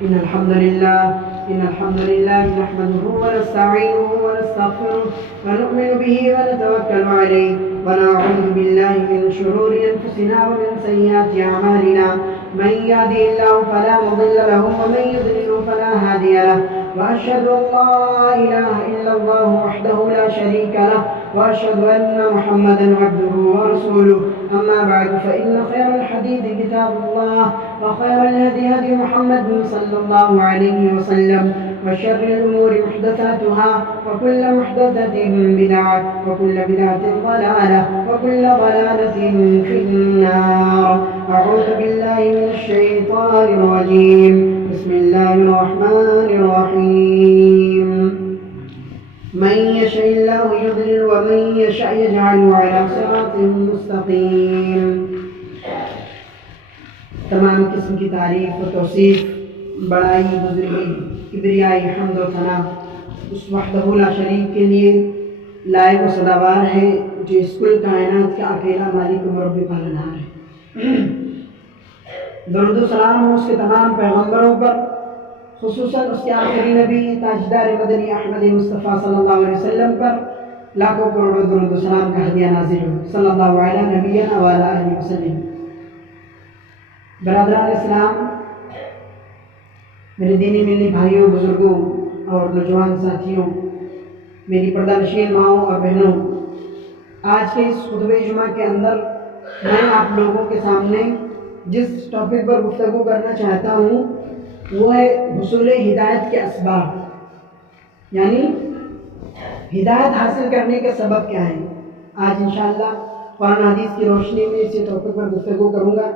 إن الحمد لله نحمده ونستعينه ونستغفره ونؤمن به ونتوكل عليه ونعوذ بالله من شرور أنفسنا ومن سيئات أعمالنا من يهده الله فلا مضل له ومن يضلل فلا هادي له وأشهد أن لا إله إلا الله وحده لا شريك له وأشهد أن محمدا عبده ورسوله أما بعد فإن خير الحديث كتاب الله وخير الهدي هدي محمد صلى الله عليه وسلم وشر الأمور محدثاتها وكل محدثة بدعة وكل بدعة ضلالة وكل ضلالة في النار. أعوذ بالله من الشيطان الرجيم. بسم الله الرحمن الرحيم. من يشاء الله يضلل ومن يشاء يجعله على صراط مستقيم. تمام قسم کی تعریف و توصیف، بڑائی، بزرگی، کبریائی، حمد و ثنا اس وحدہ لا شریک کے لیے لائق و سزاوار ہے جو اس کل کائنات کا اکیلا مالک و مربی پالنہار ہے. درود و سلام ہو اس کے تمام پیغمبروں پر، خصوصاً اس کے آخری نبی تاجدار مدنی احمد مصطفیٰ صلی اللہ علیہ وسلم پر لاکھوں کروڑوں درود و سلام کا ہدیہ نازل ہو صلی اللہ علیہ نبینا وعلی آلہ وسلم. برادران اسلام، میرے دینی ملی بھائیوں، بزرگوں اور نوجوان ساتھیوں، میری پردہ نشین ماؤں اور بہنوں، آج کے اس خطبہ جمعہ کے اندر میں آپ لوگوں کے سامنے جس ٹاپک پر گفتگو کرنا چاہتا ہوں وہ ہے حصول ہدایت کے اسباب، یعنی ہدایت حاصل کرنے کے سبب کیا ہیں. آج انشاءاللہ قرآن حدیث کی روشنی میں اسی ٹاپک پر گفتگو کروں گا.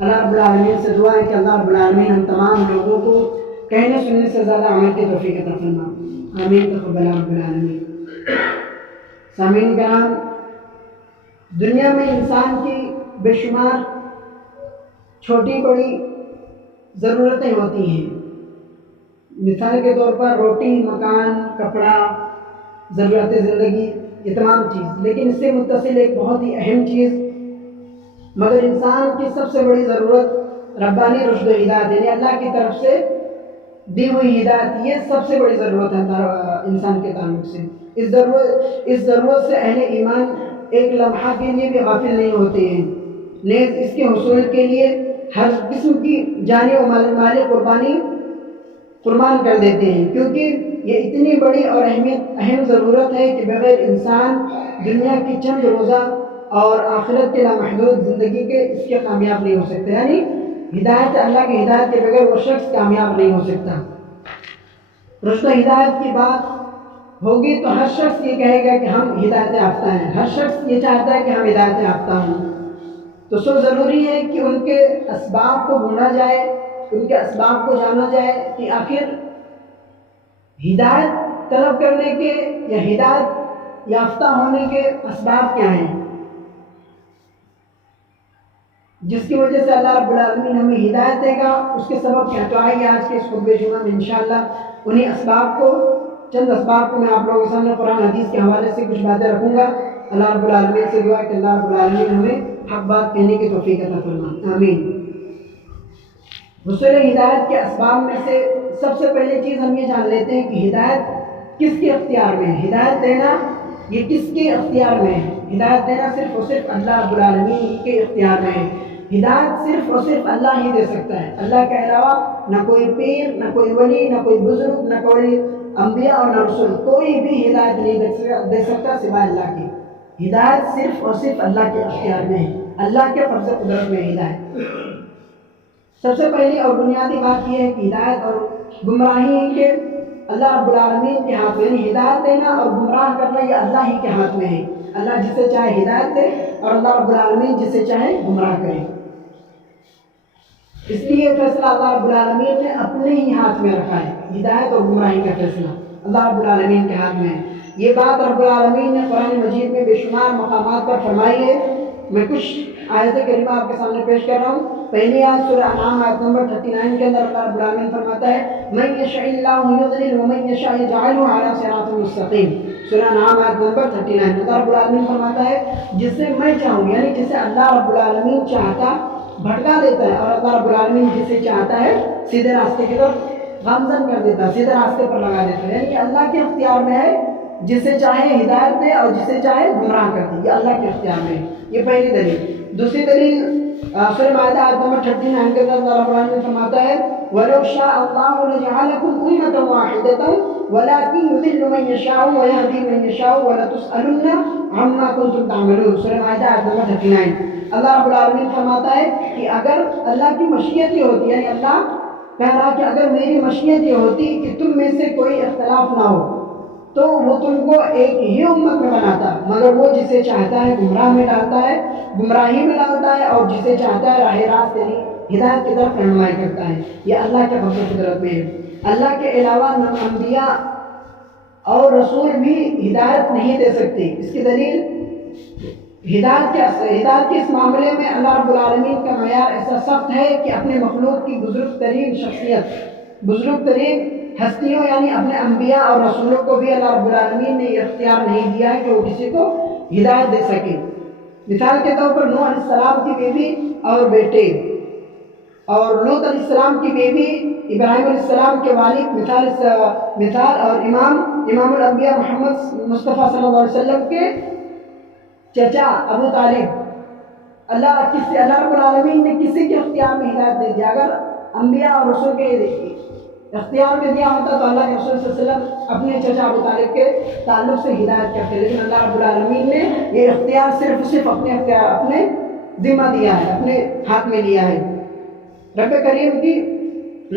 اللہ رب العالمین سے دعا ہے کہ اللہ رب العالمین ہم تمام لوگوں کو کہنے سننے سے زیادہ عمل کی توفیق عطا فرما. آمین تقبل رب العالمین. سامعین کرام، دنیا میں انسان کی بے شمار چھوٹی بڑی ضرورتیں ہوتی ہیں. مثال کے طور پر روٹی، مکان، کپڑا، ضرورت زندگی، یہ تمام چیز. لیکن اس سے متصل ایک بہت ہی اہم چیز، مگر انسان کی سب سے بڑی ضرورت ربانی رشد و ہدایت، یعنی اللہ کی طرف سے دی ہوئی ہدایت، یہ سب سے بڑی ضرورت ہے انسان کے تعلق سے. اس ضرورت سے اہل ایمان ایک لمحہ کے لیے بھی غافل نہیں ہوتے ہیں، نیز اس کے حصول کے لیے ہر قسم کی جانی و مال قربان کر دیتے ہیں، کیونکہ یہ اتنی بڑی اور اہم ضرورت ہے کہ بغیر انسان دنیا کی چند روزہ اور آخرت کے لامحدود زندگی کے اس کے کامیاب نہیں ہو سکتے. یعنی ہدایت، اللہ کی ہدایت کے بغیر وہ شخص کامیاب نہیں ہو سکتا. رشد و ہدایت کی بات ہوگی تو ہر شخص یہ کہے گا کہ ہم ہدایت یافتہ ہیں، ہر شخص یہ چاہتا ہے کہ ہم ہدایت یافتہ ہوں. تو ضروری ہے کہ ان کے اسباب کو ڈھونڈا جائے، ان کے اسباب کو جانا جائے کہ آخر ہدایت طلب کرنے کے یا ہدایت یافتہ ہونے کے اسباب کیا ہیں، جس کی وجہ سے اللہ رب العالمین ہمیں ہدایت دے گا. اس کے سبب کیا؟ تو آئیے آج کے اس خطبہ جمعہ میں انشاءاللہ انہی اسباب کو، چند اسباب کو میں آپ لوگوں کے سامنے قرآن حدیث کے حوالے سے کچھ باتیں رکھوں گا. اللہ رب العالمین سے دعا کہ اللہ رب العالمین ہمیں حق بات کہنے کی توفیق عطا فرمائے. آمین. حصول ہدایت کے اسباب میں سے سب سے پہلی چیز ہم یہ جان لیتے ہیں کہ ہدایت کس کے اختیار میں ہے. ہدایت دینا یہ کس کے اختیار میں ہے؟ ہدایت دینا صرف اور صرف اللہ رب العالمین کے اختیار میں ہے. ہدایت صرف اور صرف اللہ ہی دے سکتا ہے. اللہ کے علاوہ نہ کوئی پیر، نہ کوئی ولی، نہ کوئی بزرگ، نہ کوئی انبیاء اور نہ رسول، کوئی بھی ہدایت نہیں دے سکتا سوائے اللہ کی. ہدایت صرف اور صرف اللہ کے اختیار میں ہے، اللہ کے قبضہ قدرت میں ہدایت. سب سے پہلی اور بنیادی بات یہ ہے کہ ہدایت اور گمراہی کے اللہ رب العالمین کے ہاتھ میں، یعنی ہدایت دینا اور گمراہ کرنا یہ اللہ ہی کے ہاتھ میں ہے. اللہ جسے چاہے ہدایت دے اور اللہ رب العالمین جسے چاہے گمراہ کرے. اس لیے فیصلہ اللہ رب العالمین نے اپنے ہی ہاتھ میں رکھا ہے. ہدایت اور گمراہی کا فیصلہ اللہ رب العالمین کے ہاتھ میں ہے. یہ بات رب العالمین نے قرآن مجید میں بے شمار مقامات پر فرمائی ہے. میں کچھ آیت کریمہ آپ کے سامنے پیش کر رہا ہوں. پہلی آیت سورہ انعام آیت نمبر 39 کے اندر اللہ رب العالمین فرماتا ہے من یشاء اللہ یضلل ومن یشاء یجعلہ علی صراط مستقیم. سورہ انعام آیت نمبر 39 اللہ رب العالمین فرماتا ہے جسے میں چاہوں، یعنی جسے اللہ رب العالمین چاہتا بھٹکا دیتا ہے، اور اللہ رب العالمین جسے چاہتا ہے سیدھے راستے کی طرف گامزن کر دیتا ہے، سیدھے راستے پر لگا دیتا ہے۔ یعنی کہ اللہ کے اختیار میں ہے، جسے چاہے ہدایت دے اور جسے چاہے گمراہ کر دے، یہ اللہ کے اختیار میں ہے۔ یہ پہلی دلیل۔ دوسری دلیل سورہ مائدہ آیت نمبر 39 کے اندر اللہ رب العالمین فرماتا ہے وَلَوْ شَاءَ اللَّهُ لَجَعَلَكُمْ أُمَّةً وَاحِدَةً وَلَٰكِن يُضِلُّ مَن يَشَاءُ وَيَهْدِي مَن يَشَاءُ وَلَتُسْأَلُنَّ عَمَّا كُنتُمْ تَعْمَلُونَ۔ سورہ مائدہ آیت نمبر 39۔ اللہ رب العالمین فرماتا ہے کہ اگر اللہ کی مشیت یہ ہوتی، یعنی اللہ کہہ رہا کہ اگر میری مشیت یہ ہوتی کہ تم میں سے کوئی اختلاف نہ ہو تو وہ تم کو ایک ہی امت میں بناتا، مگر وہ جسے چاہتا ہے گمراہ میں ڈالتا ہے، گمراہی میں ڈالتا ہے، اور جسے چاہتا ہے راہ راست یعنی ہدایت کی طرف رہنمائی کرتا ہے۔ یہ اللہ کے فضل و قدرت میں ہے۔ اللہ کے علاوہ نہ انبیاء اور رسول بھی ہدایت نہیں دے سکتے۔ اس کی دلیل ہدایت کے اس معاملے میں اللہ رب العالمین کا معیار ایسا سخت ہے کہ اپنے مخلوق کی بزرگ ترین شخصیت، بزرگ ترین ہستیوں یعنی اپنے انبیاء اور رسولوں کو بھی اللہ رب العالمین نے یہ اختیار نہیں دیا ہے کہ وہ کسی کو ہدایت دے سکے۔ مثال کے طور پر نوح علیہ السلام کی بیوی اور بیٹے، اور لوط علیہ السلام کی بیوی، ابراہیم علیہ السلام کے والد، مثال اور امام الانبیاء محمد مصطفیٰ صلی اللہ علیہ وسلم کے چچا ابو طالب۔ اللہ رب العالمین نے کسی کے اختیار میں ہدایت دے دیا۔ اگر انبیاء اور رسول کے اختیار میں دیا ہوتا تو اللہ کے رسول صلی اللہ علیہ وسلم اپنے چچا ابو طالب کے تعلق سے ہدایت کرتے، لیکن اللہ رب العالمین نے یہ اختیار صرف اپنے ذمہ دیا ہے، اپنے ہاتھ میں لیا ہے۔ رب کریم کی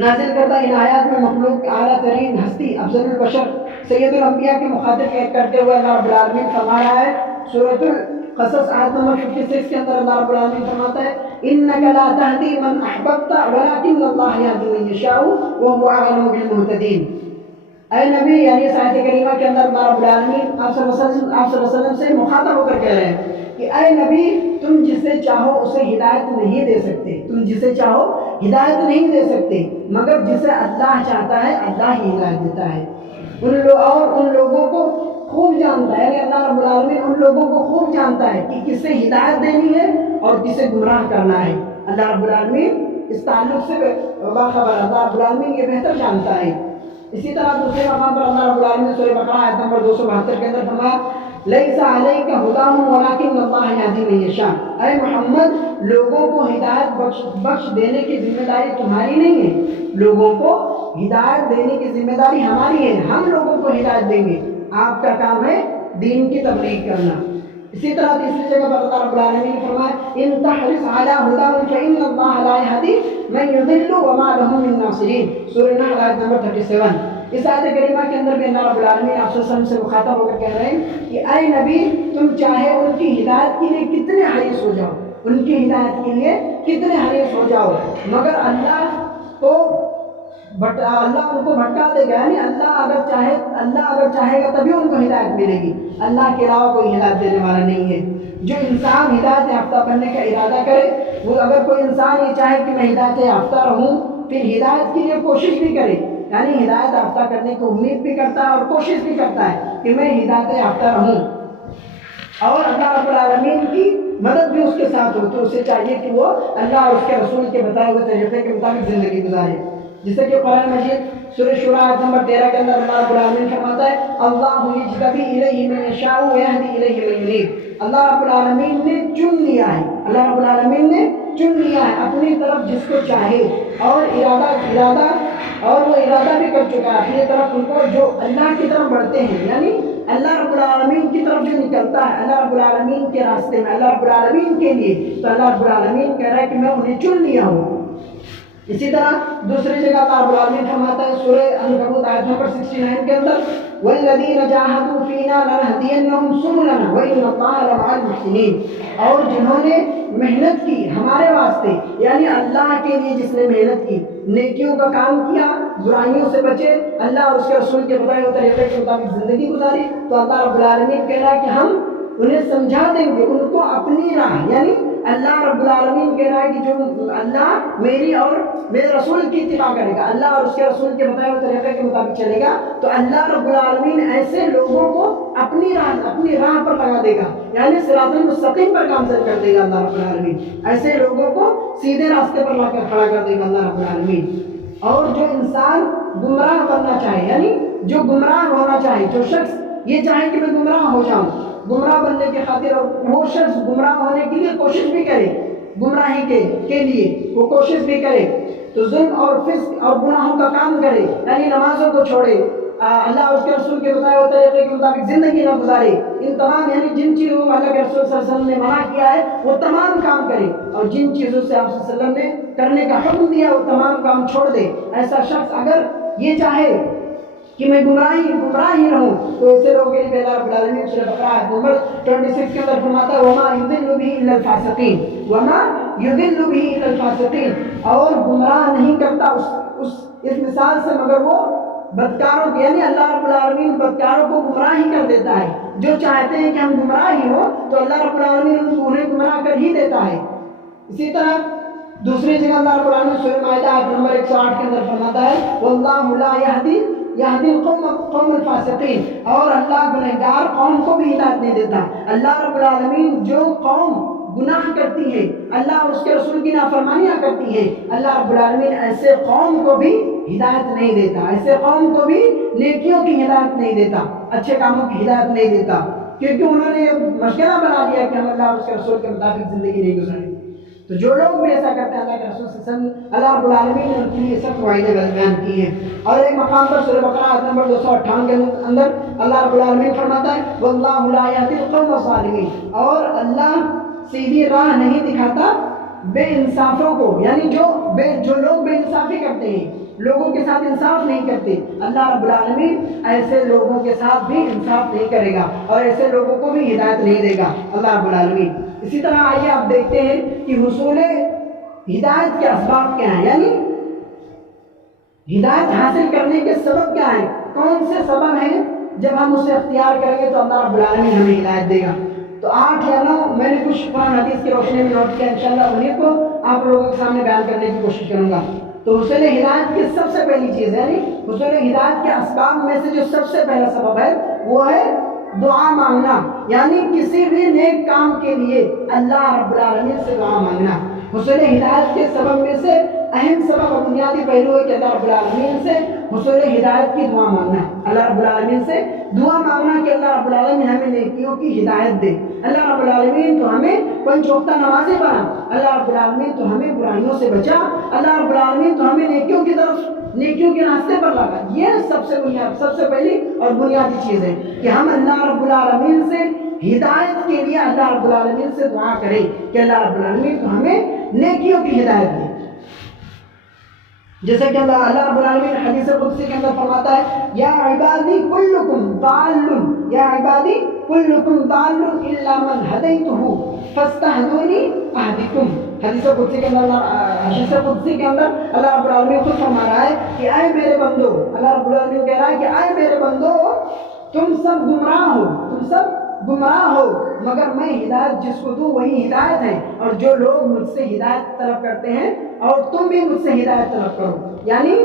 نازل کردہ ان آیات میں مخلوق کی اعلیٰ ترین ہستی افضل البشر سید الانبیاء کے مخاطب کرتے ہوئے اللہ رب العالمین فرما رہا ہے سورۃ القصص آیت نمبر 56 کے اندر اللہ رب العالمین فرماتا ہے إِنَّكَ لَا تَهْدِي مَنْ أَحْبَبْتَ وَلَٰكِنَّ اللَّهَ يَهْدِي مَن يَشَاءُ وَهُوَ أَعْلَمُ بِالْمُهْتَدِينَ۔ اے نبی، یعنی اس آیت کریمہ کے اندر اللہ رب العالمین آپ صلی اللہ علیہ وسلم سے مخاطب ہو کر کہہ رہے ہیں کہ اے نبی، تم جسے چاہو اسے ہدایت نہیں دے سکتے، تم جسے چاہو ہدایت نہیں دے سکتے، مگر جسے اللہ چاہتا ہے اللہ ہی ہدایت دیتا ہے۔ ان لوگوں کو خوب جانتا ہے، یعنی اللہ رب العالمین ان لوگوں کو خوب جانتا ہے کہ کسے ہدایت دینی ہے اور کسے گمراہ کرنا ہے۔ اللہ رب العالمین اس تعلق سے باخبر، اللہ رب العالمین یہ بہتر جانتا ہے۔ اسی طرح دوسرے مقام پر اللہ رب العالمین سورہ بقرہ آیت نمبر 272 کے اندر فرمایا لَيْسَ عَلَيْكَ هُدَاهُمْ وَلَٰكِنَّ اللَّهَ يَهْدِي مَن يَشَاءُ۔ اے محمد، لوگوں کو ہدایت بخش دینے کی ذمہ داری تمہاری نہیں ہے، لوگوں کو ہدایت دینے کی ذمہ داری ہماری ہے، ہم لوگوں کو ہدایت دیں گے، آپ کا کام ہے دین کی تبلیغ کرنا۔ اسی طرح تیسری جگہ پر اللہ رب العالمین نے فرمایا ان تحرص علی ھداھم فإن اللہ لا یہدی من یضل وما لهم من ناصرین، سورہ نحل آیت نمبر 37۔ اس آیت کریمہ کے اندر بھی اللہ رب العالمین آپ صلی اللہ علیہ وسلم سے مخاطب ہو کر کہہ رہے ہیں کہ اے نبی، تم چاہے ان کی ہدایت کے لیے کتنے حریص ہو جاؤ، ان کی ہدایت کے لیے کتنے حریص ہو جاؤ، مگر اللہ ان کو بھٹکا دے گا، یعنی اللہ اگر چاہے گا تبھی ان کو ہدایت ملے گی، اللہ کے علاوہ کوئی ہدایت دینے والا نہیں ہے۔ جو انسان ہدایت یافتہ بننے کا ارادہ کرے، وہ اگر کوئی انسان یہ چاہے کہ میں ہدایت یافتہ رہوں، پھر ہدایت کے لیے کوشش بھی کرے، یعنی ہدایت یافتہ کرنے کی امید بھی کرتا ہے اور کوشش بھی کرتا ہے کہ میں ہدایت یافتہ رہوں، اور اللہ رب العالمین کی مدد بھی اس کے ساتھ ہو، تو اسے چاہیے کہ وہ اللہ اور اس کے رسول کے بتائے ہوئے طریقے کے مطابق زندگی گزارے۔ جیسے کہ قرآن مجید سورہ شورى آیت نمبر 13 کے اندر اللہ رب العالمین فرماتا ہے اللہ یجتبی الیہ من یشاء ویہدی الیہ من ینیب۔ اللہ رب العالمین نے چن لیا ہے، اللہ رب العالمین نے چن لیا ہے اپنی طرف جس کو چاہے، اور وہ ارادہ بھی کر چکا ہے اپنی طرف ان کو جو اللہ کی طرف بڑھتے ہیں، یعنی اللہ رب العالمین کی طرف جو نکلتا ہے اللہ رب العالمین کے راستے میں، اللہ رب العالمین کے لیے، تو اللہ رب العالمین کہہ رہا ہے کہ میں انہیں چن لیا ہوں۔ اسی طرح دوسری جگہ اللہ رب العالمین فرماتا ہے سورہ عنکبوت آیت نمبر 69 کے اندر وَالَّذِينَ جَاهَدُوا فِينَا لَنَهْدِيَنَّهُمْ سُبُلَنَا وَإِنَّ اللَّهَ لَمَعَ الْمُحْسِنِينَ۔ اور جنہوں نے محنت کی ہمارے واسطے، یعنی اللہ کے لیے جس نے محنت کی، نیکیوں کا کام کیا، برائیوں سے بچے، اللہ اور اس کے رسول کے بتائے ہوئے طریقے کے مطابق زندگی گزاری، تو اللہ رب العالمین کہہ رہا ہے کہ ہم انہیں سمجھا دیں گے ان کو اپنی راہ، یعنی اللہ رب العالمین کہہ رہا ہے کہ جو اللہ میری اور میرے رسول کی اتباع کرے گا، اللہ اور اس کے رسول کے بتائے ہوئے طریقے کے مطابق چلے گا، تو اللہ رب العالمین ایسے لوگوں کو اپنی راہ پر لگا دے گا، یعنی صراط المستقیم پر گامزن کر دے گا اللہ رب العالمین، ایسے لوگوں کو سیدھے راستے پر لا کر کھڑا کر دے گا اللہ رب العالمین۔ اور جو انسان گمراہ بننا چاہے، یعنی جو گمراہ ہونا چاہے، جو شخص یہ چاہے کہ میں گمراہ ہو جاؤں، گمراہ بننے کی خاطر، اور وہ شخص گمراہ ہونے کے لیے کوشش بھی کرے، گمراہی کے لیے وہ کوشش بھی کرے، تو ظلم اور فسق اور گناہوں کا کام کرے، یعنی نمازوں کو چھوڑے، اللہ اور اس کے رسول کے بتائے ہوئے طریقے کے مطابق زندگی نہ گزارے، ان تمام یعنی جن چیزوں کو اللہ کے رسول صلی اللہ علیہ وسلم نے منع کیا ہے وہ تمام کام کرے، اور جن چیزوں سے آپ صلی اللہ علیہ وسلم نے کرنے کا حکم دیا وہ تمام کام چھوڑ دے۔ ایسا شخص اگر یہ چاہے کہ میں گمراہ ہی رہوں، تو ایسے لوگوں کے لیے اللہ رب العالمین سورہ بقرہ نمبر 26 کے اندر فرماتا ہے وَمَا يُضِلُّ بِهِ إِلَّا الْفَاسِقِينَ، وَمَا يُضِلُّ بِهِ إِلَّا الْفَاسِقِينَ، اور گمراہ نہیں کرتا اس مثال سے مگر وہ بدکاروں کو، یعنی اللہ رب العالمین بدکاروں کو گمراہ ہی کر دیتا ہے، جو چاہتے ہیں کہ ہم گمراہ ہی ہوں تو اللہ رب العالمین انہیں گمراہ کر ہی دیتا ہے۔ اسی طرح دوسری جگہ اللہ رب العالمین سورہ مائدہ آیت نمبر 108 کے اندر فرماتا ہے وَاللَّهُ لَا يَهْدِي الْقَوْمَ الْفَاسِقِينَ، اور اللہ گنہگار قوم کو بھی ہدایت نہیں دیتا۔ اللہ رب العالمین جو قوم گناہ کرتی ہے، اللہ اور اس کے رسول کی نافرمانیاں کرتی ہے، اللہ رب العالمین ایسے قوم کو بھی ہدایت نہیں دیتا، ایسے قوم کو بھی نیکیوں کی ہدایت نہیں دیتا، اچھے کاموں کی ہدایت نہیں دیتا، کیونکہ انہوں نے مشغلہ بنا لیا کہ ہم اللہ اور اس کے رسول کے مطابق زندگی نہیں گزاریں۔ تو جو لوگ بھی ایسا کرتے ہیں اللہ کے رسول صلی اللہ علیہ وسلم اللہ رب العالمین نے ان کے لیے سخت وعیدیں بیان کی ہیں۔ اور ایک مقام پر سورہ بقرہ آیت نمبر 258 کے اندر اللہ رب العالمین فرماتا ہے وَاللَّهُ لَا يَهْدِي الْقَوْمَ الظَّالِمِينَ، اور اللہ سیدھی راہ نہیں دکھاتا بے انصافوں کو، یعنی جو لوگ بے انصافی کرتے ہیں، لوگوں کے ساتھ انصاف نہیں کرتے، اللہ رب العالمین ایسے لوگوں کے ساتھ بھی انصاف نہیں کرے گا اور ایسے لوگوں کو بھی ہدایت نہیں دے گا اللہ رب العالمین۔ اسی طرح آئیے آپ دیکھتے ہیں کہ حصول ہدایت کے اسباب کیا ہیں، یعنی ہدایت حاصل کرنے کے سبب کیا ہیں، کون سے سبب ہیں جب ہم اسے اختیار کریں گے تو اللہ رب العالمین ہمیں ہدایت دے گا۔ تو 8 یا 9 میں نے کچھ قرآن حدیث کی روشنی میں نوٹ کیا، انشاءاللہ انہیں کو آپ لوگوں کے سامنے بیان کرنے کی کوشش کروں گا۔ تو حصول ہدایت کی سب سے پہلی چیز ہے، یعنی حصول ہدایت کے اسباب میں سے جو سب سے پہلا سبب ہے وہ ہے دعا مانگنا، یعنی کسی بھی نیک کام کے لیے اللہ رب العالمین سے دعا مانگنا۔ حصول ہدایت کے سبب میں سے اہم سبب اور بنیادی پہلو ہے کہ اللہ رب العالمین سے حصول ہدایت کی دعا مانگنا، اللہ رب العالمین سے دعا مانگنا کہ اللہ رب العالمین ہمیں نیکیوں کی ہدایت دے، اللہ رب العالمین تو ہمیں 5 وقتہ نمازیں بنا، اللہ رب العالمین تو ہمیں برائیوں سے بچا، اللہ رب العالمین تو ہمیں نیکیوں کی طرف، نیکیوں کے راستے پر لگا۔ یہ سب سے پہلی اور بنیادی چیز ہے کہ ہم اللہ رب العالمین سے ہدایت کے لیے اللہ رب العالمین سے دعا کریں کہ اللہ رب العالمین تو ہمیں نیکیوں کی ہدایت دے۔ جیسے کہ اللہ رب العالمین حدیث قدسی کے اندر فرماتا ہے یا عبادی کلکم ضال، یا عبادی کلکم ضال الا من ہدیتہ فاستہدونی اہدکم۔ حدیث قدسی کے اندر اللہ رب العالمین خود فرما رہا ہے کہ اے میرے بندو، اللہ رب العالمین کہہ رہا ہے کہ اے میرے بندو تم سب گمراہ ہو مگر میں ہدایت جس کو دوں وہی ہدایت ہے، اور جو لوگ مجھ سے ہدایت طلب کرتے ہیں اور تم بھی مجھ سے ہدایت طلب کرو، یعنی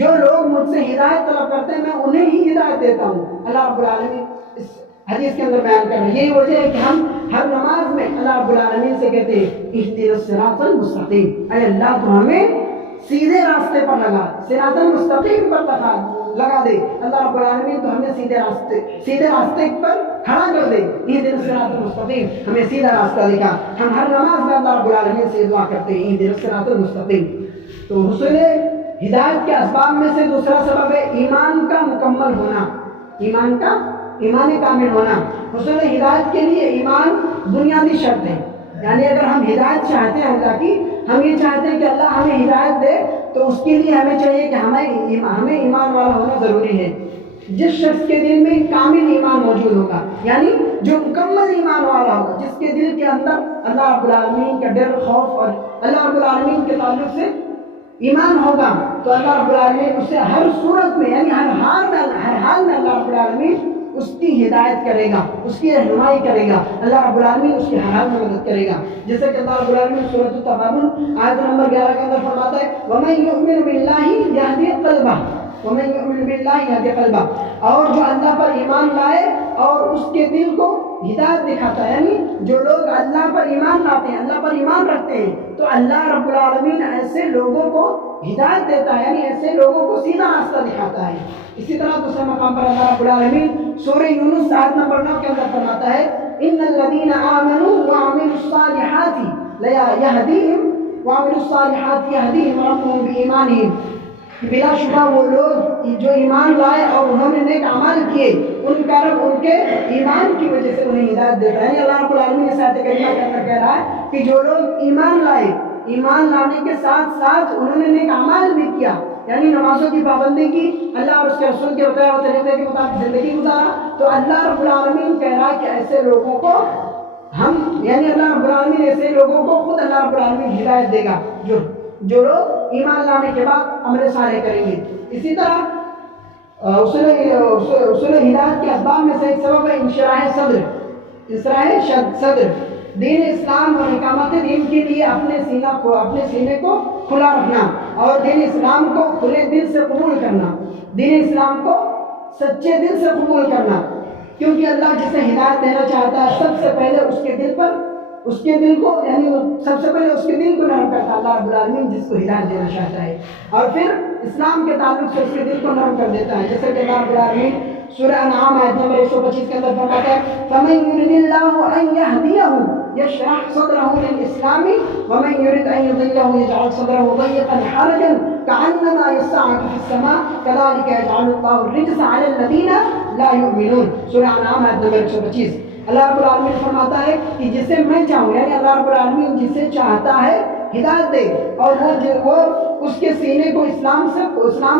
جو لوگ مجھ سے ہدایت طلب کرتے ہیں میں انہیں ہی ہدایت دیتا ہوں۔ اللہ رب العالمین اس حدیث کے اندر بیان کر رہے ہیں، یہی وجہ ہے کہ ہم ہر نماز میں اللہ رب العالمین سے کہتے ہیں اہدنا الصراط المستقیم، اے اللہ تو ہمیں سیدھے راستے پر لگا، صراط المستقیم پر لگا دے، اللہ رب العالمین تو ہمیں سیدھے راستے پر کھڑا کر دے، اہدنا الصراط المستقیم، ہمیں سیدھا راستہ دکھا۔ ہم ہر نماز میں اللہ رب العالمین سے دعا کرتے ہیں اہدنا الصراط المستقیم۔ تو حصول ہدایت کے اسباب میں سے دوسرا سبب ہے ایمان کا مکمل ہونا، ایمان کامل ہونا۔ حصول ہدایت کے لیے ایمان بنیادی شرط ہے، یعنی اگر ہم ہدایت چاہتے ہیں اللہ کی، ہم یہ چاہتے ہیں کہ اللہ ہمیں ہدایت دے، تو اس کے لیے ہمیں چاہیے کہ ہمیں ایمان والا ہونا ضروری ہے۔ جس شخص کے دل میں کامل ایمان موجود ہوگا، یعنی جو مکمل ایمان والا ہوگا، جس کے دل کے اندر اللہ رب العالمین کا ڈر، خوف اور اللہ رب العالمین کے تعلق سے ایمان ہوگا، تو اللہ رب العالمین اسے ہر صورت میں، یعنی ہر حال میں اللہ رب العالمین اس کی ہدایت کرے گا، اس کی رہنمائی کرے گا، اللہ رب العالمین اس کی ہر حال میں مدد کرے گا. جیسے کہ اللہ رب العالمین سورۃ التغابن آیت نمبر 11 کے اندر فرماتا ہے وَمَن يُؤْمِنُ بِاللَّهِ يَهْدِ قَلْبَهُ وَمَن يُؤْمِنُ بِاللَّهِ يَهْدِ قَلْبَهُ. اور جو اللہ پر ایمان لائے اور اس کے دل کو ہدایت دکھاتا ہے، یعنی جو لوگ اللہ پر ایمان لاتے ہیں، اللہ پر ایمان رکھتے ہیں، تو اللہ رب العالمین ایسے لوگوں کو ہدایت دیتا ہے، یعنی ایسے لوگوں کو سیدھا راستہ دکھاتا ہے. اسی طرح دوسرے مقام پر اللہ رب العالمین سورہ یونس آیت نمبر 9 کے اندر فرماتا ہے ان الذین آمنوا وعملوا الصالحات یهدیہم ربهم بایمانہم. بلا شبہ وہ لوگ جو ایمان لائے اور انہوں نے نیک اعمال کیے، ان کا رب ان کے ایمان کی وجہ سے انہیں ہدایت دیتا ہے. یعنی اللہ رب العالمین اس آیت کریمہ کے اندر کہہ رہا ہے کہ جو لوگ ایمان لائے، ایمان لانے کے ساتھ ساتھ انہوں نے نیک اعمال بھی کیا، یعنی نمازوں کی پابندی کی، اللہ اور اس کے رسول کے بتائے ہوئے طریقے کے مطابق زندگی گزارا، تو اللہ رب العالمین کہہ رہا ہے کہ ایسے لوگوں کو یعنی اللہ رب العالمین ایسے لوگوں کو خود اللہ رب العالمین ہدایت دے گا جو لوگ ایمان لانے کے بعد عمل صالح کریں گے. اسی طرح اصول ہدایت کے اسباب میں سے ایک سبب ہے انشراح صدر. دین اسلام اور اقامت دین کے لیے اپنے سینے کو کھلا رکھنا اور دین اسلام کو کھلے دل سے قبول کرنا، دین اسلام کو سچے دل سے قبول کرنا. کیونکہ اللہ جسے ہدایت دینا چاہتا ہے سب سے پہلے اس کے دل کو نرم کرتا ہے اللہ رب العالمین جس کو ہدایت دینا چاہتا ہے، اور پھر اسلام کے تعلق سے اس کے دل کو نرم کر دیتا ہے. جیسے کہ اللہ رب العالمین سورہ انعام آیت نمبر 125 کے اندر فرماتا ہے فَمَن يُرِدِ اللَّهُ أَن يَهْدِيَهُ يَشْرَحْ صَدْرَهُ لِلْإِسْلَامِ وَمَن يُرِدْ أَن يُضِلَّهُ يَجْعَلْ صَدْرَهُ ضَيِّقًا حَرَجًا كَأَنَّمَا يَصَّعَّدُ فِي السَّمَاءِ كَذَلِكَ يَجْعَلُ اللَّهُ الرِّجْسَ عَلَى الَّذِينَ لَا يُؤْمِنُونَ. سورہ انعام آیت نمبر 125. اللہ رب العالمین فرماتا ہے کہ جسے میں چاہوں، یعنی اللہ رب العالمین جسے چاہتا ہے ہدایت دے، اور وہ اس کے سینے کو اسلام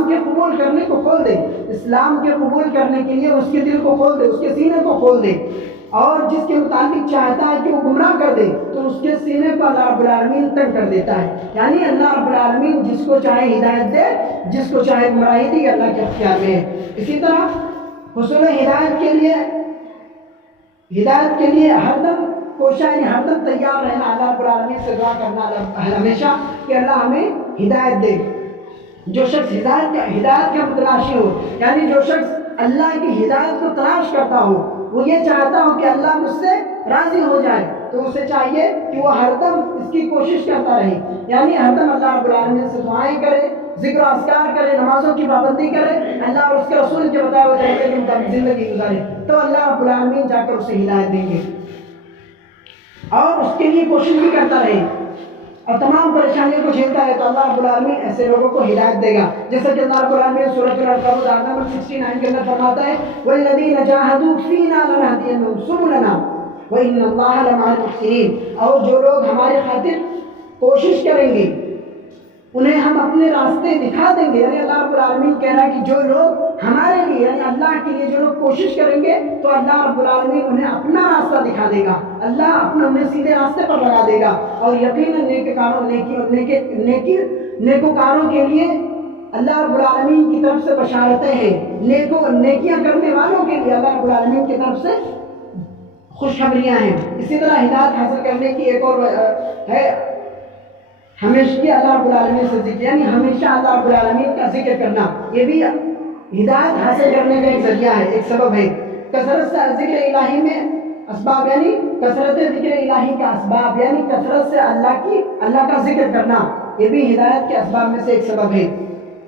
کے قبول کرنے کو کھول دے، اسلام کے قبول کرنے کے لیے اس کے دل کو کھول دے، اس کے سینے کو کھول دے. اور جس کے متعلق چاہتا ہے کہ وہ گمراہ کر دے تو اس کے سینے کو اللہ رب العالمین تنگ کر دیتا ہے. یعنی اللہ رب العالمین جس کو چاہے ہدایت دے، جس کو چاہے گمراہی دے، اللہ کے اختیار میں ہے. اسی طرح حصول ہدایت کے لیے ہر دم کوشش، یعنی ہر دم تیار رہنا، اللہ رب العالمین سے دعا کرنا ہمیشہ کہ اللہ ہمیں ہدایت دے. جو شخص ہدایت کا متلاشی ہو، یعنی جو شخص اللہ کی ہدایت کو تلاش کرتا ہو، وہ یہ چاہتا ہو کہ اللہ مجھ سے راضی ہو جائے، تو اسے چاہیے کہ وہ ہر دم اس کی کوشش کرتا رہے، یعنی ہر دم اللہ رب العالمین سے دعائیں کرے، ذکر و اذکار کرے، نمازوں کی پابندی کرے، اللہ اور اس کے رسول کے بتائے ہوئے طریقے کے مطابق زندگی گزارے، تو اللہ رب العالمین جا کر اسے ہدایت دیں گے. اور اس کے لیے کوشش بھی کرتا رہے اور تمام پریشانیوں کو جھیلتا ہے، تو اللہ رب العالمین ایسے لوگوں کو ہدایت دے گا. جیسا کہ اللہ رب العالمین سورۃ العنکبوت آیت نمبر 69 کے اندر فرماتا ہے وَالَّذِينَ جَاهَدُوا فِينَا لَنَهْدِيَنَّهُمْ سُبُلَنَا وَإِنَّ اللَّهَ لَمَعَ الْمُحْسِنِينَ. اور جو لوگ ہمارے خاطر کوشش کریں گے انہیں ہم اپنے راستے دکھا دیں گے. یعنی اللہ رب العالمین کہہ رہا ہے کہ جو لوگ ہمارے لیے، یعنی اللہ کے لیے جو لوگ کوشش کریں گے تو اللہ رب العالمین انہیں اپنا راستہ دکھا دے گا، اللہ انہیں سیدھے راستے پر لگا دے گا. اور یقیناً نیکوکاروں کے لیے اللہ رب العالمین کی طرف سے بشارتیں ہیں، نیکیاں کرنے والوں کے لیے اللہ رب العالمین کی طرف سے خوشخبریاں ہیں. اسی طرح ہدایت حاصل کرنے کی ایک اور ہے ہمیشہ اللہ رب العالمین سے ذکر، یعنی ہمیشہ اللہ رب العالمین کا ذکر کرنا، یہ بھی ہدایت حاصل کرنے کا ایک ذریعہ ہے، ایک سبب ہے. کثرت سے ذکر الہی میں اسباب، یعنی کثرت ذکر الہی کا اسباب، یعنی کثرت سے اللہ کا ذکر کرنا، یہ بھی ہدایت کے اسباب میں سے ایک سبب ہے.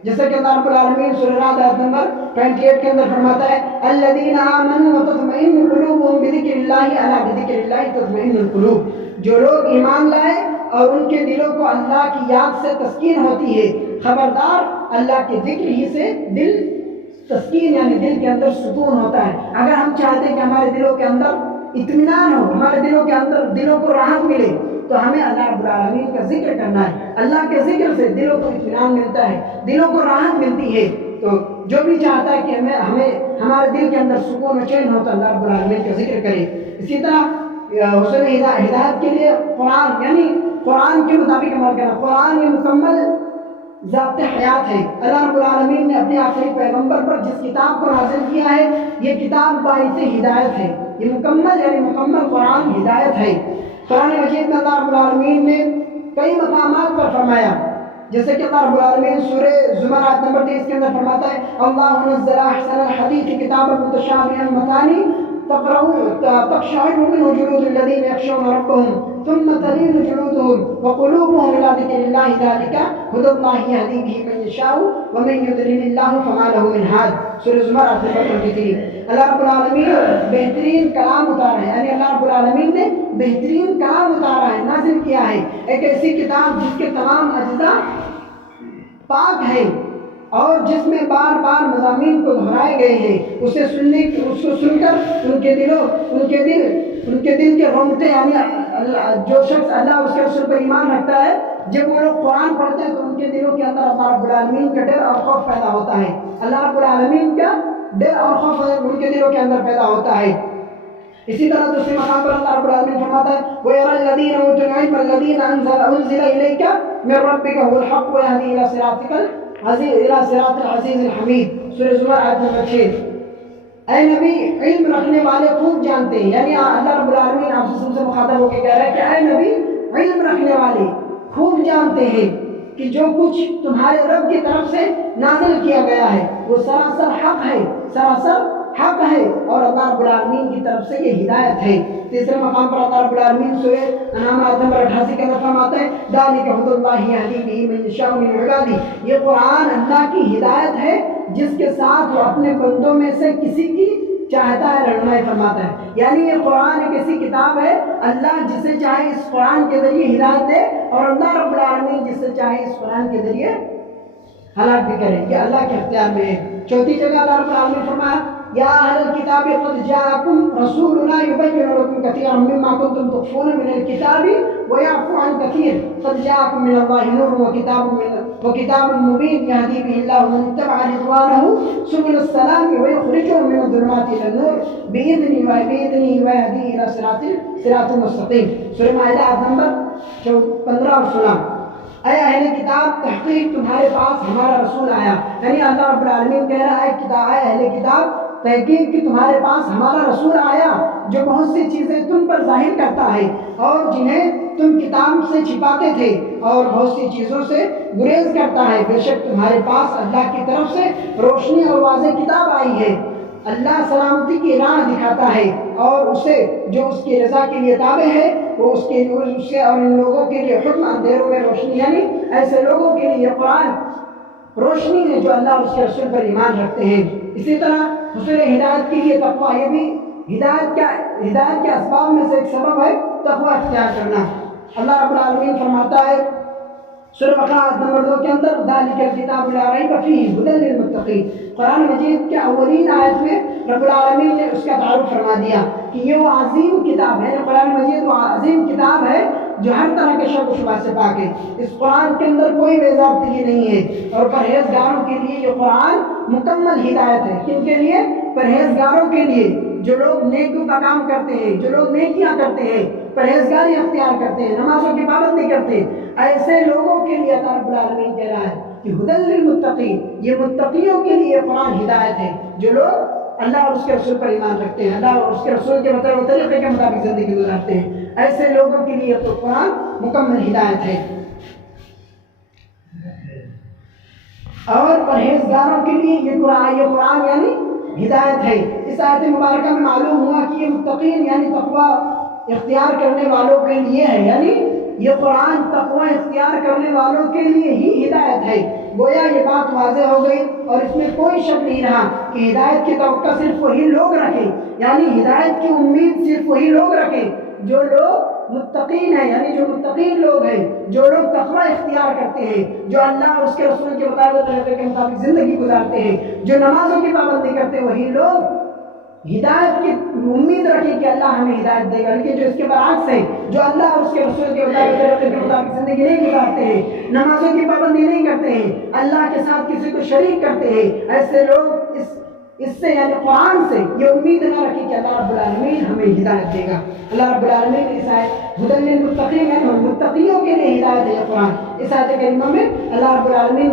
جیسا کہ اللہ رب العالمین سورہ رعد آیت نمبر 28 کے اندر فرماتا ہے الذین آمنوا وتطمئن قلوبهم بذکر اللہ الا بذکر اللہ تطمئن القلوب. جو لوگ ایمان لائے اور ان کے دلوں کو اللہ کی یاد سے تسکین ہوتی ہے، خبردار اللہ کے ذکر ہی سے دل تسکین، یعنی دل کے اندر سکون ہوتا ہے. اگر ہم چاہتے ہیں کہ ہمارے دلوں کے اندر اطمینان ہو، ہمارے دلوں کو راحت ملے، تو ہمیں اللہ رب العالمین کا ذکر کرنا ہے. اللہ کے ذکر سے دلوں کو اطمینان ملتا ہے، دلوں کو راحت ملتی ہے. تو جو بھی چاہتا ہے کہ ہمیں ہمارے دل کے اندر سکون و چین ہو تو اللہ رب العالمین کا ذکر کرے. اسی طرح حسن ہدایت کے لیے قرآن، یعنی قرآن کے مطابق عمل کرنا. قرآن یہ مکمل ضابط حیات ہے۔ اللہ رب العالمین نے اپنے آخری پیغمبر پر جس کتاب کو نازل کیا ہے یہ کتاب باعث ہدایت ہے، یہ مکمل قرآن ہدایت ہے۔ قرآن مجید میں اللہ رب العالمین نے کئی مقامات پر فرمایا، جیسے کہ اللہ رب العالمین سورہ زمر آیت نمبر 23 کے اندر فرماتا ہے اللہ نزل احسن الحدیث کتابا متشابہا مثانی تقشعر منه جلود الذين يخشون ربهم ثم تلين جلودهم وقلوبهم إلى ذكر الله ذلك هدى الله يهدي به من يشاء ومن يضلل الله فما له من هاد۔ سورہ زمر آیت نمبر 23۔ اللہ رب العالمین بہترین کلام اتارا ہے، یعنی اللہ رب العالمین نے بہترین کلام اتارا ہے، نازل کیا ہے، ایک ایسی کتاب جس کے تمام اجزاء پاک ہیں اور جس میں بار بار مضامین کو دہرائے گئے ہیں۔ اس کو سن کر ان کے دل کے رونگٹے، یعنی جو شخص اللہ اس کے رسول پر ایمان رکھتا ہے، جب وہ لوگ قرآن پڑھتے ہیں تو ان کے دلوں کے اندر اللہ رب العالمین کا ڈر اور خوف پیدا ہوتا ہے، اللہ رب العالمین کا ڈر اور خوف ان کے دلوں کے اندر پیدا ہوتا ہے۔ اسی طرح دوسرے مقام پر اللہ رب العالمین فرماتا ہے وَيَرَى الَّذِينَ أُوتُوا الْعِلْمَ الَّذِينَ أُنزِلَ إِلَيْكَ مِن رَّبِّكَ هُوَ الْحَقُّ وَيَهْدِي إِلَى صِرَاطِ الْعَزِيزِ الْحَمِيدِ۔ سورہ زمر آیت نمبر 6۔ اے نبی، علم رکھنے والے خوب جانتے ہیں، یعنی اللہ رب العالمین آپ سے مخاطب ہو کے کہہ رہا ہے کہ اے نبی، علم رکھنے والے خوب جانتے ہیں کہ جو کچھ تمہارے رب کی طرف سے نازل کیا گیا ہے وہ سراسر حق ہے، سراسر حق ہے، اور اللہ رب العالمین کی طرف سے یہ ہدایت ہے۔ تیسرے مقام پر اللہ رب العالمین سورہ انعام آیت نمبر 88 کے اندر فرماتا ہے ذَلِكَ هُدَى اللَّهِ يَهْدِي بِهِ مَن يَشَاءُ مِنْ عِبَادِهِ، یہ قرآن اللہ کی ہدایت ہے جس کے ساتھ وہ اپنے بندوں میں سے کسی کی چاہتا ہے رہنمائی فرماتا ہے۔ یعنی یہ قرآن ایک ایسی کتاب ہے اللہ جسے چاہے اس قرآن کے ذریعے ہدایت دے اور اللہ رب العالمین جسے چاہے اس قرآن کے ذریعے ہلاک بھی کرے، یہ اللہ کے اختیار میں ہے۔ چوتھی جگہ اللہ رب العالمین فرمایا یا اہل الکتاب قد جاءکم رسولنا یبین لکم کثیرا مما کنتم تخفون من الکتاب ویعفو عن کثیر قد جاءکم من اللہ نور وکتاب مبین یہدی به اللہ من اتبع رضوانہ سبل السلام ویخرجهم من الظلمات الى النور بإذنہ ویہدی الى صراط مستقیم۔ سورہ مائدہ آیت نمبر 15 اور 16۔ اے اہل کتاب، تحقیق تمہارے پاس ہمارا رسول آیا، یعنی اللہ رب العالمین کہہ رہا ہے اے اہل کتاب، تحقیق کہ تمہارے پاس ہمارا رسول آیا جو بہت سی چیزیں تم پر ظاہر کرتا ہے اور جنہیں تم کتاب سے چھپاتے تھے اور بہت سی چیزوں سے گریز کرتا ہے۔ بے شک تمہارے پاس اللہ کی طرف سے روشنی اور واضح کتاب آئی ہے، اللہ سلامتی کی راہ دکھاتا ہے اور اسے جو اس کی رضا کے لیے تابع ہے وہ اس کے اور ان لوگوں کے لیے حکم اندھیروں میں روشنی، یعنی ایسے لوگوں کے لیے قرآن روشنی ہے جو اللہ اور اس کے رسول پر ایمان رکھتے ہیں۔ اسی طرح حصول ہدایت کے لیے تقوی، یہ بھی ہدایت کے اسباب میں سے ایک سبب ہے تقوی اختیار کرنا۔ اللہ رب العالمین فرماتا ہے سورہ بقرہ آیت نمبر 2 کے اندر ذَلِكَ الْكِتَابُ لَا رَيْبَ فِيهِ هُدًى لِّلْمُتَّقِينَ۔ قرآن مجید کے اولین آیت میں رب العالمین نے اس کا تعارف فرما دیا کہ یہ وہ عظیم کتاب ہے، قرآن مجید وہ عظیم کتاب ہے جو ہر طرح کے شک و شبہ سے پاک ہے۔ اس قرآن کے اندر کوئی بے ضابطگی نہیں ہے اور پرہیزگاروں کے لیے یہ قرآن مکمل ہدایت ہے۔ کن کے لیے؟ پرہیزگاروں کے لیے، جو لوگ نیکیوں کا کام کرتے ہیں، جو لوگ نیکیاں کرتے ہیں، پرہیزگاری اختیار کرتے ہیں، نمازوں کی پابندی کرتے ہیں، ایسے لوگوں کے لیے اللہ رب العالمین کہہ رہا ہے کہ ہدی للمتقین، یہ متقیوں کے لیے قرآن ہدایت ہے، جو لوگ اللہ اور اس کے رسول پر ایمان رکھتے ہیں، اللہ اور اس کے رسول کے مطلب طریقے کے مطابق زندگی گزارتے ہیں، ایسے لوگوں کے لیے تو قرآن مکمل ہدایت ہے۔ اور پرہیزگاروں کے لیے یہ قرآن یعنی ہدایت ہے۔ اس آیت مبارکہ میں معلوم ہوا کہ یہ متقین یعنی تقوی اختیار کرنے والوں کے لیے ہے، یعنی یہ قرآن تقوی اختیار کرنے والوں کے لیے ہی ہدایت ہے۔ گویا یہ بات واضح ہو گئی اور اس میں کوئی شک نہیں رہا کہ ہدایت کی توقع صرف وہی لوگ رکھیں، یعنی ہدایت کی امید صرف وہی لوگ رکھیں جو لوگ متقین ہیں، یعنی جو متقین لوگ ہیں، جو لوگ تقوی اختیار کرتے ہیں، جو اللہ اور اس کے رسول کے مطابق زندگی گزارتے ہیں، جو نمازوں کی پابندی کرتے ہیں، وہی لوگ ہدایت کی امید رکھیں کہ اللہ ہمیں ہدایت دے گا۔ لیکن جو اس کے برعکس ہیں، جو اللہ اور اس کے رسول کے مطابق زندگی نہیں گزارتے ہیں، نمازوں کی پابندی نہیں کرتے ہیں، اللہ کے ساتھ کسی کو شریک کرتے ہیں، ایسے لوگ اس سے یعنی قرآن سے یہ امید نہ رکھیں کہ اللہ رب العالمین ہمیں ہدایت دے گا۔ اللہ رب العالمین نے اس آیت ہدی للمتقین یعنی متقیوں کے لیے ہدایت ہے یہ قرآن. اس آیت کریمہ میں اللہ رب العالمین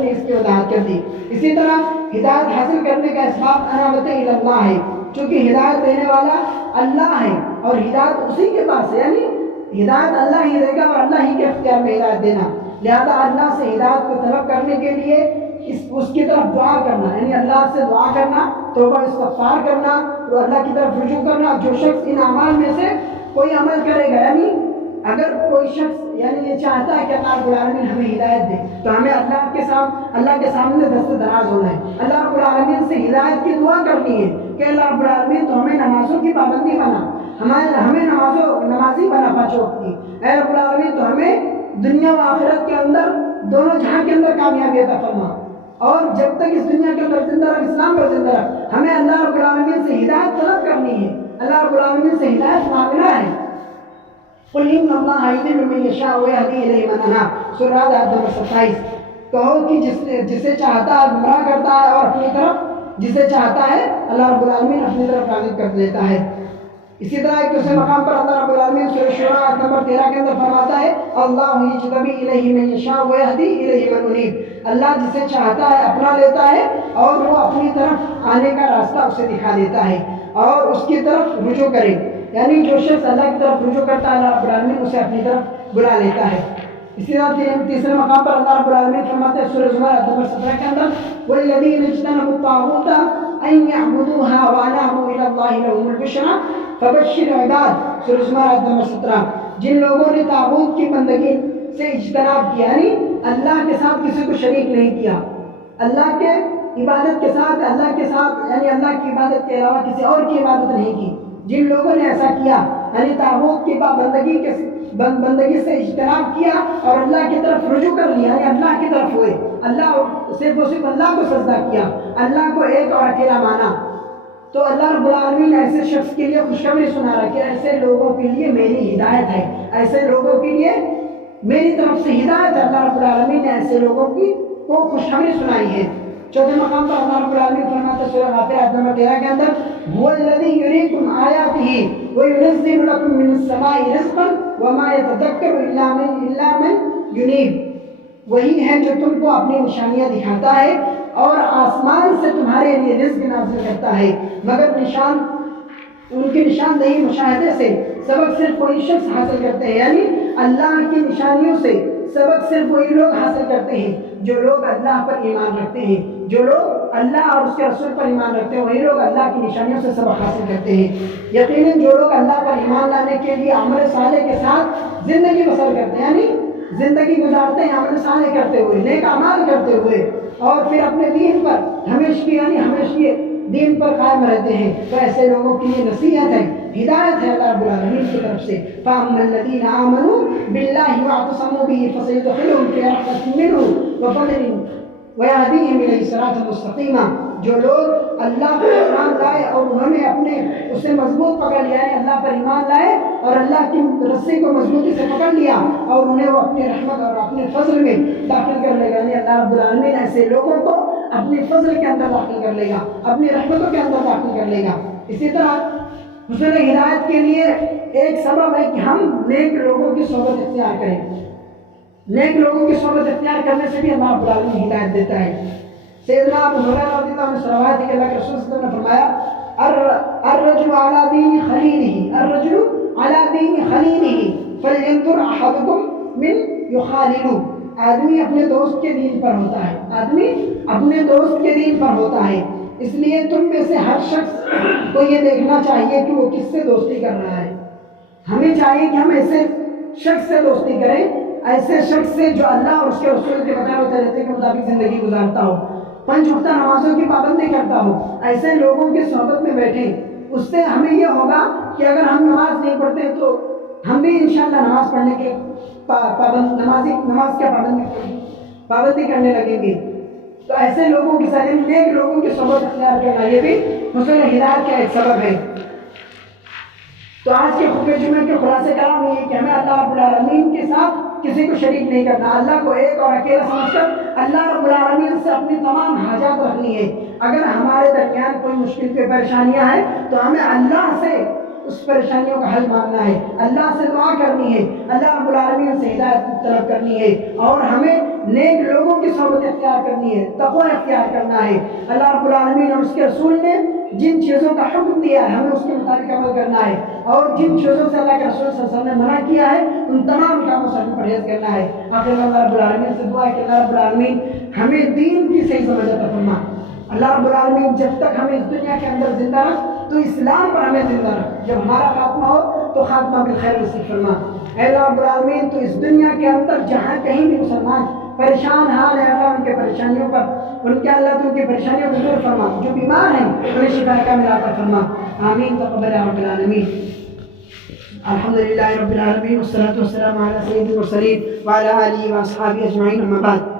نے اس کی وضاحت کر دی. اسی طرح ہدایت حاصل کرنے کا اسباب انابت اللہ ہے، چونکہ ہدایت دینے والا اللہ ہے اور ہدایت اسی کے پاس ہے، یعنی ہدایت اللہ ہی دے گا اور اللہ ہی کے اختیار میں ہدایت دینا. لہذا اللہ سے ہدایت کو طلب کرنے کے لیے اس کی طرف دعا کرنا، یعنی اللہ سے دعا کرنا، توبہ استغفار کرنا، تو اللہ کی طرف رجوع کرنا. جو شخص ان اعمال میں سے کوئی عمل کرے گا، یعنی اگر کوئی شخص یعنی یہ چاہتا ہے کہ اللہ رب العالمین ہمیں ہدایت دے، تو ہمیں اللہ کے سامنے دست دراز ہونا ہے، اللہ رب العالمین سے ہدایت کی دعا کرنی ہے کہ اللہ رب العالمین تو ہمیں نمازوں کی پابندی بنا، ہمیں نمازی بنا 5 وقت کی. اے رب العالمین تو ہمیں دنیا و آخرت کے اندر دونوں جہاں کے اندر کامیابی عطا فرما، اور جب تک اس دنیا کے اندر زندہ رکھ، اسلام پر زندہ رکھ. ہمیں اللہ رب العالمین سے ہدایت طلب کرنی ہے، اللہ رب العالمین سے ہدایت مانگنا ہے. قل ان اللہ یضل من یشاء ویہدی الیہ من اناب، سورہ آیت نمبر 27. کہو کہ جسے چاہتا ہے گمراہ کرتا ہے اور اپنی طرف جسے چاہتا ہے اللہ رب العالمین اپنی طرف راغب کر دیتا ہے. اسی طرح ایک دوسرے مقام پر اللہ رب العالمین سورہ شورى آیت نمبر 13 کے اندر فرماتا ہے اللہ یجتبی الیہ من یشاء ویہدی الیہ من انیب، اللہ جسے چاہتا ہے اپنا لیتا ہے اور وہ اپنی طرف آنے کا راستہ اسے دکھا دیتا ہے اور اس کی طرف رجوع کرے. یعنی جو شخص اللہ کی طرف رجوع کرتا ہے اللہ رب العالمین اسے اپنی طرف بلا لیتا ہے. اسی طرح تیسرے مقام پر اللہ رب العالمین فرماتے ہیں سورہ زمر آیت نمبر 17 کے اندر والذین اجتنبوا الطاغوت ان یعبدوها وانابوا الی اللہ لهم البشریٰ فبشر عباد، سورہ زمر آیت نمبر 17. جن لوگوں نے طاغوت کی بندگی سے اجتناب کیا، یعنی اللہ کے ساتھ کسی کو شریک نہیں کیا، اللہ کے عبادت کے ساتھ یعنی اللہ کی عبادت کے علاوہ کسی اور کی عبادت نہیں کی. جن لوگوں نے ایسا کیا یعنی طاغوت کی بندگی سے اجتناب کیا اور اللہ کی طرف رجوع کر لیا، یعنی اللہ کی طرف ہوئے، صرف اللہ کو سجدہ کیا، اللہ کو ایک اور اکیلا مانا، تو اللہ رب العالمین ایسے شخص کے لیے خوشخبری سنا رہا کہ ایسے لوگوں کے لیے میری ہدایت ہے، ایسے لوگوں کے لیے میری طرف سے ہدایت ہے. اللہ رب العالمین نے ایسے لوگوں کو خوشخبری سنائی ہے. چوتھے مقام پر اللہ رب العالمین فرماتے ہیں سورہ غافر آیت نمبر 13 کے اندر هو الذی یریکم آیاتہ وینزل لکم من السماء رزقا وما یتذکر الا من ینیب، وہی ہے جو تم کو اپنی نشانیاں دکھاتا ہے اور آسمان سے تمہارے لیے رزق نازل کرتا ہے، مگر ان کی نشاندہی مشاہدے سے سبق صرف وہی شخص حاصل کرتے ہیں، یعنی اللہ کی نشانیوں سے سبق صرف وہی لوگ حاصل کرتے ہیں جو لوگ اللہ پر ایمان رکھتے ہیں، جو لوگ اللہ اور اس کے رسول پر ایمان رکھتے ہیں، وہی لوگ اللہ کی نشانیوں سے سبق حاصل کرتے ہیں. یقیناً جو لوگ اللہ پر ایمان لانے کے لیے عمل صالح کے ساتھ زندگی بسر کرتے ہیں، یعنی زندگی گزارتے ہیں عمل صالح کرتے ہوئے، نیک اعمال کرتے ہوئے، اور پھر اپنے دین پر ہمیشہ دین پر قائم رہتے ہیں، تو ایسے لوگوں کے لیے نصیحت ہے، ہدایت ہے اللہ رب العالمین کی طرف سے. فَأَمَّا الَّذِينَ آمَنُوا بِاللَّهِ وَاعْتَصَمُوا بِهِ فَسَيُدْخِلُهُمْ فِي رَحْمَةٍ مِّنْهُ وَفَضْلٍ وَيَهْدِيهِمْ إِلَيْهِ صِرَاطًا مُّسْتَقِيمًا. جو لوگ اللہ پر ایمان لائے اور انہوں نے اسے مضبوط پکڑ لیا، یعنی اللہ پر ایمان لائے اور اللہ کی رسی کو مضبوطی سے پکڑ لیا اور انہیں وہ اپنی رحمت اور اپنے فضل میں داخل کر لے گا، یعنی اللہ رب العالمین ایسے لوگوں کو اپنے فضل کے اندر داخل کر لے گا، اپنی رحمتوں کے اندر داخل کر لے گا. اسی طرح حصول ہدایت کے لیے ایک سبب ہے کہ ہم نیک لوگوں کی صحبت اختیار کریں. نیک لوگوں کی صحبت اختیار کرنے سے بھی اللہ رب العالمین ہدایت دیتا ہے. سیدنا ابو ہریرہ رضی اللہ عنہ سے روایت ہے کہ اللہ کے رسول صلی اللہ علیہ وسلم نے فرمایا الرجل علی دین خلیلہ فلینظر احدکم من یخالل. آدمی اپنے دوست کے دین پر ہوتا ہے، اس لیے تم میں سے ہر شخص کو یہ دیکھنا چاہیے کہ وہ کس سے دوستی کر رہا ہے. ہمیں چاہیے کہ ہم ایسے شخص سے دوستی کریں، ایسے شخص سے جو اللہ اور اس کے رسول کے بتائے ہوئے طریقے کے مطابق زندگی گزارتا ہو، 5 وقتہ نمازوں کی پابندی کرتا ہو. ایسے لوگوں کی صحبت میں بیٹھیں، اس سے ہمیں یہ ہوگا کہ اگر ہم نماز نہیں پڑھتے تو ہم بھی انشاءاللہ نماز پڑھنے کے نماز کا پابندی کرنے لگیں گے. تو ایسے لوگوں کی ساتھ نیک لوگوں کی صحبت اختیار کرنا یہ بھی حصول ہدایت کا ایک سبب ہے. تو آج کے خطبہ جمعہ کے خلاصے کلام یہ ہے کہ ہمیں اللہ رب العالمین کے ساتھ کسی کو شریک نہیں کرنا، اللہ کو ایک اور اکیلا سمجھ کر اللہ رب العالمین سے اپنی تمام حاجات رکھنی ہے. اگر ہمارے درمیان کوئی مشکل کی پریشانیاں ہیں تو ہمیں اللہ سے اس پریشانیوں کا حل مانگنا ہے، اللہ سے دعا کرنی ہے، اللہ رب العالمین سے ہدایت طلب کرنی ہے، اور ہمیں نیک لوگوں کی صحبت اختیار کرنی ہے، تقوی اختیار کرنا ہے۔ اللہ رب العالمین اور اس کے رسول نے جن چیزوں کا حکم دیا ہے ہمیں اس کے مطابق عمل کرنا ہے، اور جن چیزوں سے اللہ کے رسول صلی اللہ علیہ وسلم نے منع کیا ہے ان تمام کاموں سے ہمیں پرہیز کرنا ہے۔ آخر میں اللہ رب العالمین سے دعا ہے کہ اللہ رب العالمین ہمیں دین کی صحیح سمجھ عطا فرما۔ اللہ رب العالمین جب تک ہمیں اس دنیا کے اندر زندہ رکھ تو اسلام پر ہمیں زندہ رکھ، جب ہمارا خاتمہ ہو تو خاتمہ بالخیر نصیب فرما۔ اے اللہ رب العالمین تو اس دنیا کے اندر جہاں کہیں بھی مسلمان پریشان حال ہے اللہ ان کے پریشانیوں پر ان کے اللہ تو ان کی پریشانیوں کو دور فرما، جو بیمار ہیں انہیں شفا کاملہ عطا فرما، آمین تقبل یا رب العالمین۔ الحمدللہ رب العالمین والصلاة والسلام علی سید المرسلین وعلی آلہ واصحابہ اجمعین، اما بعد۔